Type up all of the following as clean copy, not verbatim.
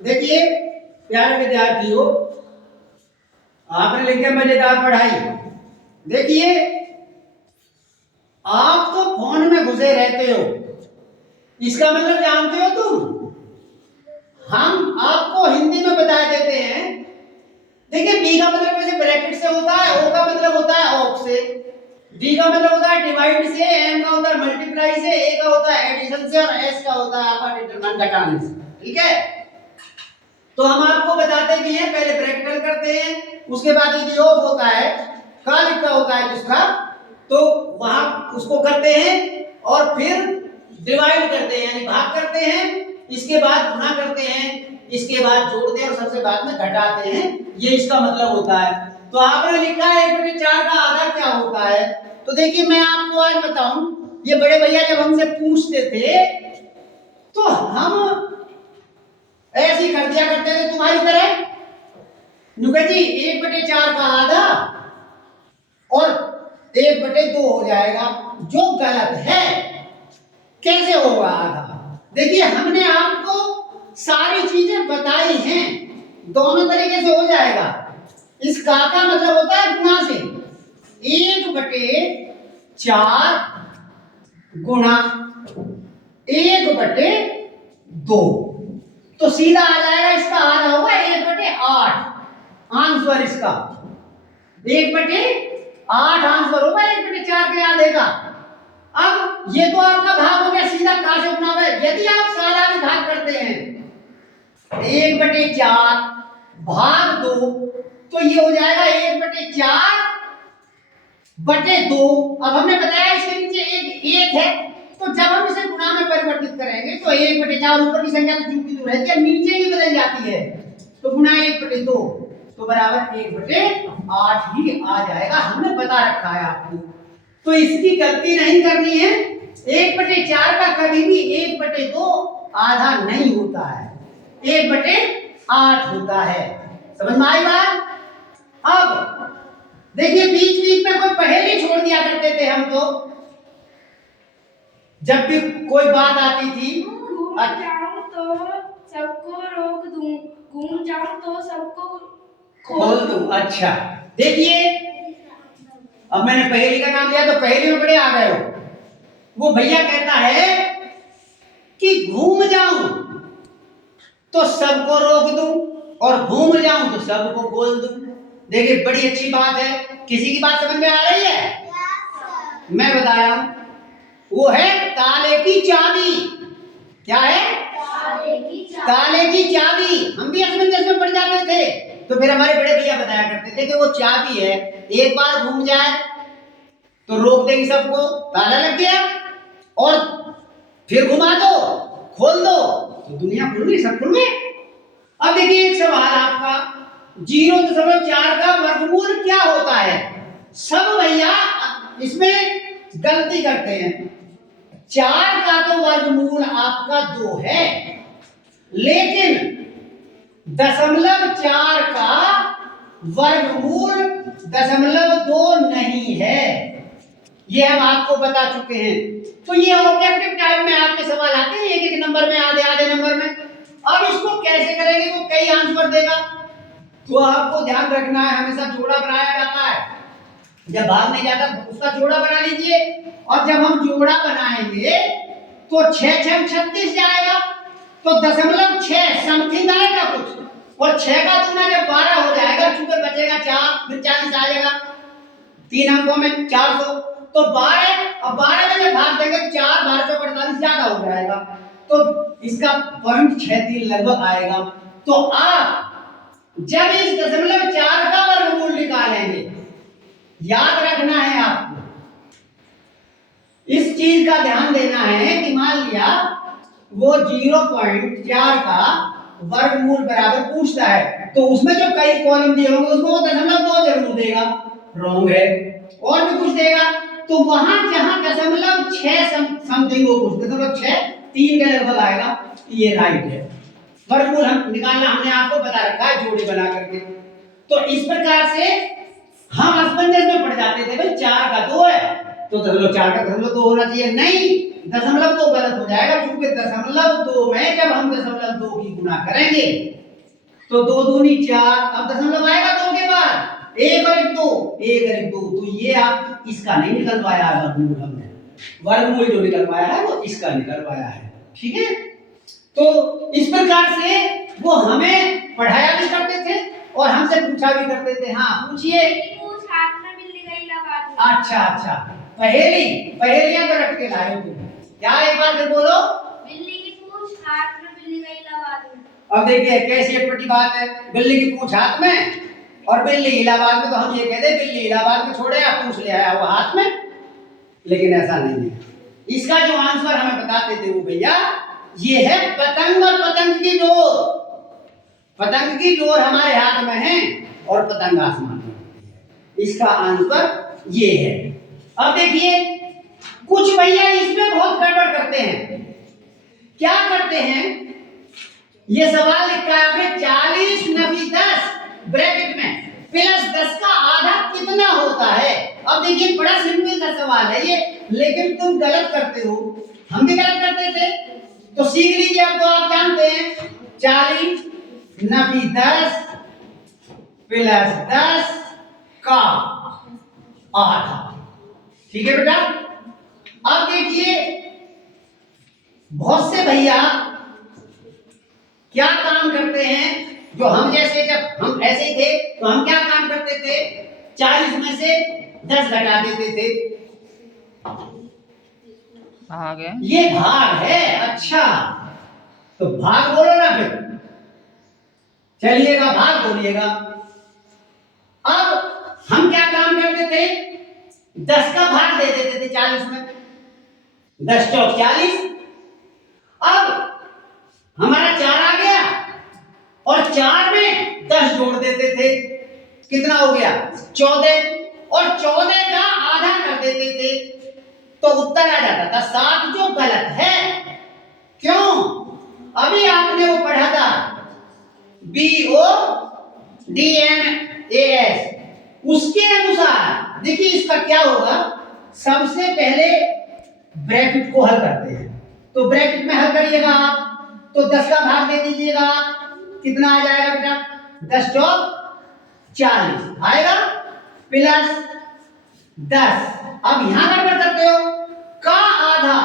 देखिए प्यारे विद्यार्थियों, आपने लिखे मजेदार पढ़ाई। देखिए आप तो फोन में घुसे रहते हो, इसका मतलब जानते हो तुम? हम आपको हिंदी में बता देते हैं। देखिए बी का मतलब वैसे ब्रैकेट से होता है, ओ का मतलब होता है ऑफ से, डी का मतलब होता है डिवाइड से, एम का होता है मल्टीप्लाई से, ए का होता है एडिशन से और एस का होता है आपका डिटरमिनेंट घटाने से। ठीक है, तो हम आपको बताते भी हैं, पहले प्रैक्टिकल करते हैं, उसके बाद यदि ऑफ होता है, का लिखा होता है जिसका, तो वहां उसको करते हैं और फिर डिवाइड करते हैं यानी भाग करते हैं, इसके बाद गुणा करते हैं, इसके बाद जोड़ते हैं और सबसे बाद में घटाते हैं। ये इसका मतलब होता है। तो आपने लिखा है 1/4 का आधा क्या होता है। तो देखिए मैं आपको आज बताऊं, ये बड़े भैया जब हमसे पूछते थे तो हम ऐसे ही कर दिया करते थे तुम्हारी तरह। नुका जी 1/4 का आधा और 1/2 हो जाएगा, जो गलत है। कैसे होगा आधा? देखिए हमने आपको सारी चीजें बताई हैं, दोनों तरीके से हो जाएगा। इस का मतलब होता है गुणा से, 1/4 गुणा 1/2, तो सीधा आ जाएगा, इसका आधा होगा 1/8। आंसर इसका 1/8 आंसर होगा 1/4 के आधे का। अब ये तो आपका भाग हो गया, सीधा का से गुणा है। यदि आप सारा भी भाग करते हैं 1/4 भाग 2, तो ये हो जाएगा 1/4/2। अब हमने बताया इसके नीचे एक है, तो जब हम इसे गुणा में परिवर्तित करेंगे तो 1/4 ऊपर की संख्या तो चूंकि दूर रहती है, नीचे ही बदल जाती है, तो गुणा 1/2 तो बराबर 1/8 ही आ जाएगा। हमने बता रखा है आपको, तो इसकी गलती नहीं करनी है। 1/4 का कभी भी 1/2 आधा नहीं होता है, 1/8 होता है। समझ में आई बात? अब देखिए बीच बीच में कोई पहेली छोड़ दिया करते थे हम, तो जब भी कोई बात आती थी, घूम जाऊं तो सबको रोक दूं, घूम जाऊं तो सबको खोल दूं। अच्छा देखिए, अब मैंने पहेली का नाम लिया तो पहेली में बड़े आ गए हो। वो भैया कहता है कि घूम जाऊं तो सबको रोक दूं और घूम जाऊं तो सबको खोल दूं। देखिए बड़ी अच्छी बात है। किसी की बात समझ में आ रही है? मैं बता रहा हूं, वो है ताले की चाबी। क्या है? ताले की चाबी। हम भी असमंजस में पड़ जाते थे, तो फिर हमारे बड़े भैया बताया करते थे कि वो चाबी है, एक बार घूम जाए तो रोक देगी सबको, ताला लग गया, और फिर घुमा दो, खोल दो तो दुनिया खुल गई, सब खुल गए। अब देखिए एक सवाल आपका, 0.4 का वर्गमूल क्या होता है? सब भैया इसमें गलती करते हैं। 4 का तो वर्गमूल आपका 2 है, लेकिन 0.4 का वर्गमूल 0.2 नहीं है, ये हम आपको बता चुके हैं। तो ये ऑब्जेक्टिव टाइप में आपके सवाल आते हैं, एक एक नंबर में, आधे आधे नंबर में। अब इसको कैसे करेंगे, वो कई आंसर देगा, तो आपको ध्यान रखना है हमेशा जोड़ा बनाया जाता है, जब भाग नहीं जाता उसका जोड़ा बना लीजिए। और जब हम जोड़ा बनाएंगे तो 6 6 36 जाएगा, तो 0.6 समथिंग आएगा कुछ, और 6 का गुना जब 12 हो जाएगा, चूंकि बचेगा 4, फिर 40 आ जाएगा, 3 अंकों में 400, तो 12, अब 12 में जब भाग देंगे 4 1248 ज्यादा हो जाएगा, तो इसका 0.63 लगभग आएगा। तो आप जब इस 0.4 का वर्गमूल निकालेंगे, याद रखना है आपको, इस चीज का ध्यान देना है कि मान लिया वो 0.4 का वर्गमूल बराबर पूछता है, तो उसमें जो कई कॉलम दिए होंगे उसमें वो 0.2 जरूर देगा, रॉन्ग है। और भी कुछ देगा, तो वहां जहां 0.6 समथिंग वो कुछ 0.6 3 के लगभग आएगा, ये राइट है। वर्गमूल हम निकालना हमने आपको बता रखा है जोड़े बना करके। तो इस प्रकार से हम असमंजस में पड़ जाते थे, भाई 4 का 2 है तो 0.4 का 0.2 होना चाहिए, नहीं दशमलव तो गलत हो जाएगा, क्योंकि दशमलव 2 में जब हम दशमलव 2 की गुना करेंगे तो 2 दूनी 4, अब दशमलव आएगा 2 के बाद, 1 और 2, 1 और 2, तो ये आप इसका नहीं निकल पाया वर्गमूल, हमने वर्गमूल जो निकल पाया है वो इसका निकल पाया है। ठीक है, तो इस प्रकार से वो हमें पढ़ाया भी करते थे और हमसे पूछा भी करते थे। हाँ पूछिए। पूछ हाथ में बिल्ली गई लगा दी। अच्छा अच्छा, पहेलियां तो रट के लाए हो तुम। क्या, एक बार फिर बोलो। बिल्ली की पूछ हाथ में बिल्ली गई लगा दी। अब देखिए कैसी अटपटी बात है, बिल्ली की पूछ हाथ में और बिल्ली इलाहाबाद में, तो हम ये कहते बिल्ली इलाहाबाद में छोड़े या पूछ ले आया वो हाथ में, लेकिन ऐसा नहीं है। इसका जो आंसर हमें बताते थे वो भैया ये है पतंग और पतंग की डोर। पतंग की डोर हमारे हाथ में है और पतंग आसमान में है। इसका आंसर ये है। अब देखिए कुछ भैया इसमें बहुत गड़बड़ करते हैं। क्या करते हैं, ये सवाल लिखा है आपने 40 नफी 10 ब्रैकेट में प्लस 10 का आधा कितना होता है। अब देखिए बड़ा सिंपल सा सवाल है ये, लेकिन तुम गलत करते हो, हम भी गलत करते थे, तो सीख लीजिए। अब तो आप जानते हैं 40 नफी 10 प्लस 10 का आधा। ठीक है बेटा। अब देखिए बहुत से भैया क्या काम करते हैं, जो हम जैसे जब हम ऐसे ही थे तो हम क्या काम करते थे, 40 में से 10 घटा देते थे। भाग है, ये भाग है। अच्छा तो भाग बोलो ना फिर, चलिएगा भाग बोलिएगा। अब हम क्या काम करते थे, 10 का भाग दे देते थे 40 में, 10 चौक 40। अब हमारा 4 आ गया और 4 में 10 जोड़ देते थे, कितना हो गया 14, और 14 का आधा कर देते थे तो उत्तर आ जाता था 7, जो गलत है। क्यों, अभी आपने वो पढ़ा था BODMAS, उसके अनुसार देखिए इसका क्या होगा। सबसे पहले ब्रैकेट को हल करते हैं, तो ब्रैकेट में हल करिएगा आप, तो 10 का भाग दे दीजिएगा, कितना आ जाएगा बेटा, 10 चौक 40 आएगा प्लस 10। अब यहां गड़बड़ करते हो, का आधा,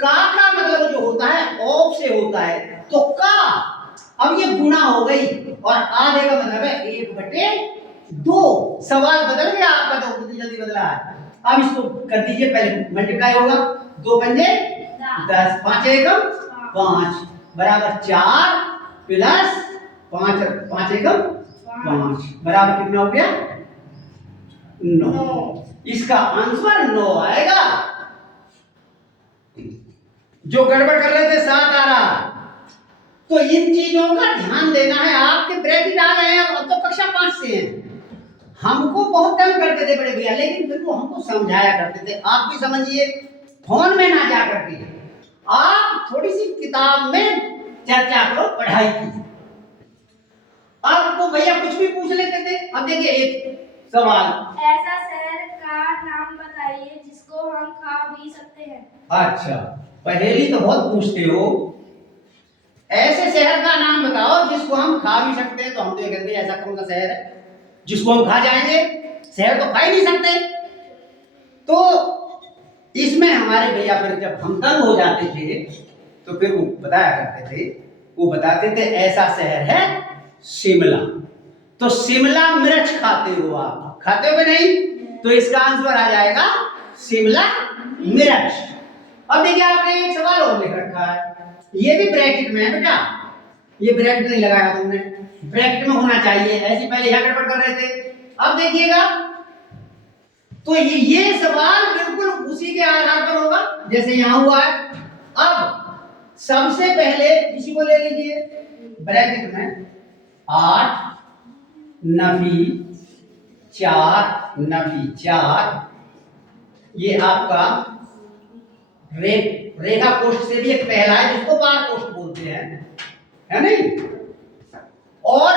का मतलब जो होता है ऑफ से होता है, तो का अब ये गुणा हो गई और आधे का मतलब है 1/2। सवाल बदल गया आपका, तो कितनी जल्दी बदला है। अब इसको कर दीजिए, पहले मल्टीप्लाई होगा, 2 पंजे 10, 5 एकम 5 बराबर 4 प्लस 5 एकम 5 बराबर कितना हो गया 9। इसका आंसर 9 आएगा। जो गड़बड़ कर रहे थे 7 आ रहा, तो इन चीजों का ध्यान देना है। आपके ब्रैकेट आ गए हैं, अब तो कक्षा 5 से हैं। हमको बहुत तंग करते थे बड़े भैया, लेकिन फिर वो हमको समझाया करते थे। आप भी समझिए, फोन में ना जा करके आप थोड़ी सी किताब में चर्चा करो, पढ़ाई की। अब तो भैया कुछ भी पूछ लेते थे। अब देखिए एक सवाल, ऐसा शहर का नाम बताइए जिसको हम खा भी सकते हैं। अच्छा पहेली तो बहुत पूछते हो, ऐसे शहर का नाम बताओ जिसको हम खा भी सकते हैं। तो हम तो ये कहते हैं ऐसा कौन सा शहर है जिसको हम खा जाएंगे, शहर तो खा ही नहीं सकते। तो इसमें हमारे भैया फिर जब हम तंग हो जाते थे तो फिर वो बताया करते थे, वो बताते थे ऐसा शहर है शिमला। तो शिमला मिर्च खाते हो आप, खाते हो कि नहीं, तो इसका आंसर आ जाएगा शिमला मिर्च। अब देखिए आपने एक सवाल और लिख रखा है, ये भी ब्रैकेट में है बेटा, ये ब्रैकेट नहीं लगाया तुमने, ब्रैकेट में होना चाहिए, ऐसी पहले यहां गड़बड़ कर रहे थे। अब देखिएगा तो ये सवाल बिल्कुल उसी के आधार पर होगा जैसे यहां हुआ है। अब सबसे पहले इसी को ले लीजिए, ब्रैकेट में 8 नफी 4 नफी 4, ये आपका रेखा कोष्ठ से भी एक पहला है जिसको बार कोष्ठ बोलते हैं, है नहीं, और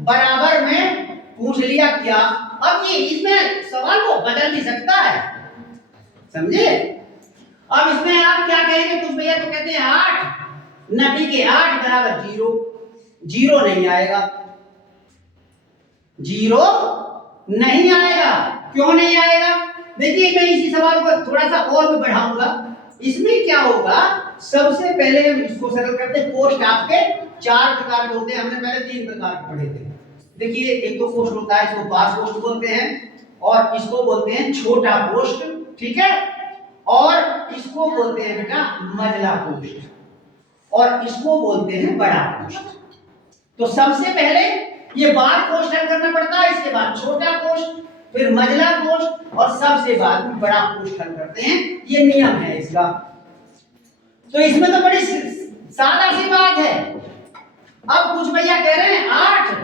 बराबर में पूछ लिया क्या। अब ये इसमें सवाल को बदल भी सकता है, समझे। अब इसमें आप क्या कहेंगे, कुछ भैया तो कहते हैं 8 नफी के 8 बराबर 0, 0 नहीं आएगा, 0 नहीं आएगा। क्यों नहीं आएगा? देखिए मैं इसी सवाल को थोड़ा सा और भी बढ़ाऊंगा। इसमें क्या होगा, सबसे पहले हम इसको सरल करते हैं। कोष्ठ आपके 4 प्रकार के होते हैं, हमने पहले 3 प्रकार के पढ़े थे। देखिए एक तो कोष्ठ होता है, इसको बाह्य कोष्ठ बोलते हैं, और इसको बोलते हैं छोटा कोष्ठ, ठीक है, और इसको बोलते हैं बेटा मझला कोष्ठ, और इसको बोलते हैं बड़ा कोष्ठ। तो सबसे पहले ये बाह्य कोष्ठ हल करना पड़ता है, इसके बाद छोटा कोष्ठ, फिर मझला कोष्ठ, और सबसे बाद बड़ा कोष्ठ हल करते हैं। ये नियम है इसका। तो इसमें तो बड़ी सादा सी बात है। अब कुछ भैया कह रहे हैं 8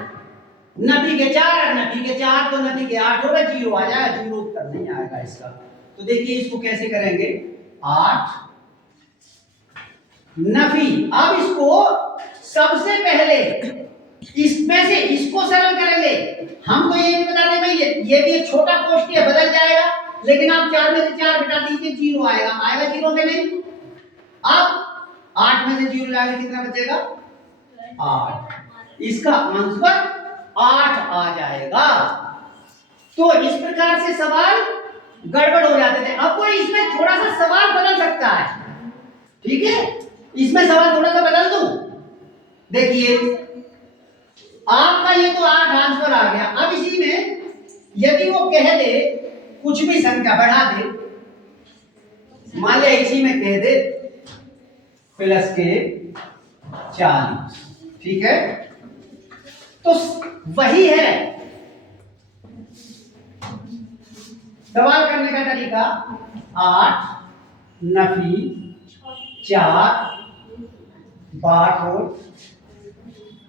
नफी के 4, नफी के 4 तो नफी के 8 होगा, 0 आ जाएगा, 0 उत्तर नहीं आएगा इसका। तो देखिए इसको कैसे करेंगे, 8 नफी। अब इसको सबसे पहले इसमें से इसको सरल करेंगे। हम तो ये नहीं बताते भाई ये भी एक छोटा कोष्ठ है, बदल जाएगा, लेकिन आप 4 में से 4 घटा दीजिए, 0 आएगा, आएगा 0 में नहीं। अब 8 में से 0 जाएगा, कितना बचेगा, 8। इसका आंसर 8 आ जाएगा। तो इस प्रकार से सवाल गड़बड़ हो जाते थे। अब कोई इसमें थोड़ा सा सवाल बदल सकता है, ठीक है, इसमें सवाल थोड़ा सा बदल दूं। देखिए आपका ये तो 8 आंसर आ गया। अब इसी में यदि वो कह दे कुछ भी संख्या बढ़ा दे, मान ले इसी में कह दे प्लस के 40, ठीक है, तो वही है सवाल करने का तरीका। 8 नफी 4 62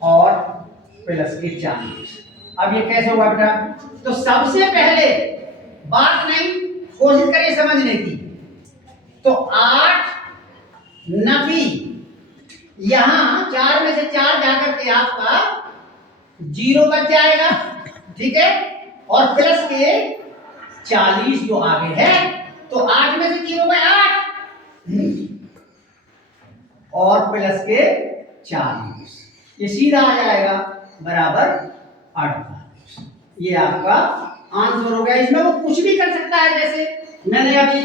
और प्लस के 40। अब ये कैसे होगा बेटा? तो सबसे पहले बात नहीं, कोशिश करिए समझने की। तो 8 नफी, यहां 4 में से 4 जाकर के आपका 0 बच जाएगा, ठीक है, और प्लस के 40 जो आगे है, तो 8 में से 0 गए 8 और प्लस के 40, ये सीधा आ जाएगा बराबर 48। ये आपका आंसर हो गया। इसमें वो कुछ भी कर सकता है, जैसे मैंने अभी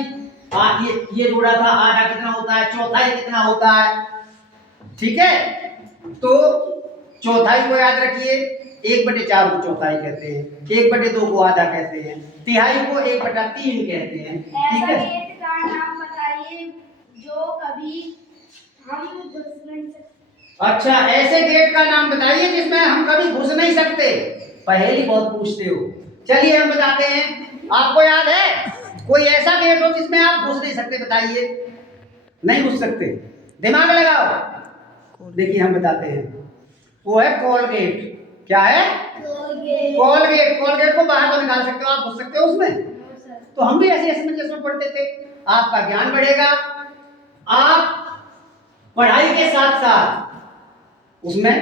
ये जोड़ा था, आधा कितना होता है, चौथाई कितना होता है, ठीक है, तो चौथाई को याद रखिए, 1/4 को चौथाई कहते हैं, 1/2 को आधा कहते हैं, तिहाई को 1/3 कहते हैं, ठीक है। ऐसा गेट का नाम बताइए जो कभी हम घुस नहीं सकते। अच्छा, ऐसे गेट का नाम बताइए जिसमें हम कभी घुस नहीं सकते। पहेली बहुत पूछते हो, चलिए हम बताते हैं। आपको याद है कोई ऐसा गेट हो जिसमें आप घुस नहीं सकते? बताइए। नहीं घुस सकते, दिमाग लगाओ। देखिए हम बताते हैं, वो है कोलगेट। क्या है? कोलगेट। कोलगेट को बाहर तो निकाल सकते हो, आप घुस सकते हो उसमें? तो हम भी ऐसे ऐसे में पढ़ते थे। आपका ज्ञान बढ़ेगा, आप पढ़ाई के साथ साथ उसमें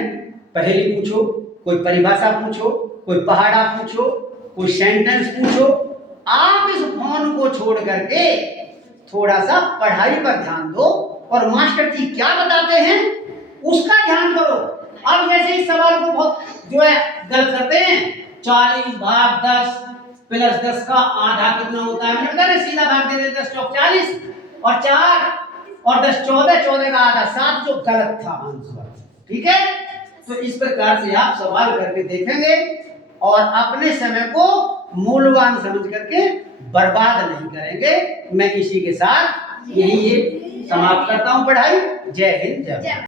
पहेली पूछो, कोई परिभाषा पूछो, कोई पहाड़ा पूछो, कोई सेंटेंस पूछो। आप इस फोन को छोड़ करके थोड़ा सा पढ़ाई पर ध्यान दो और मास्टर जी क्या बताते हैं उसका ध्यान करो। अब जैसे इस सवाल को बहुत जो है गलत करते हैं, 40 भाग 10 प्लस 10 का आधा कितना होता है, मैंने बताया सीधा भाग दे देते 10 चौक 40 और 4 और 10 14, 14 का आधा 7, जो गलत था आंसर, ठीक है। तो इस प्रकार से आप सवाल करके देखेंगे और अपने समय को मूल्यवान समझ करके बर्बाद नहीं करेंगे। मैं इसी के साथ यही समाप्त करता हूं पढ़ाई। जय हिंद, जय भारत।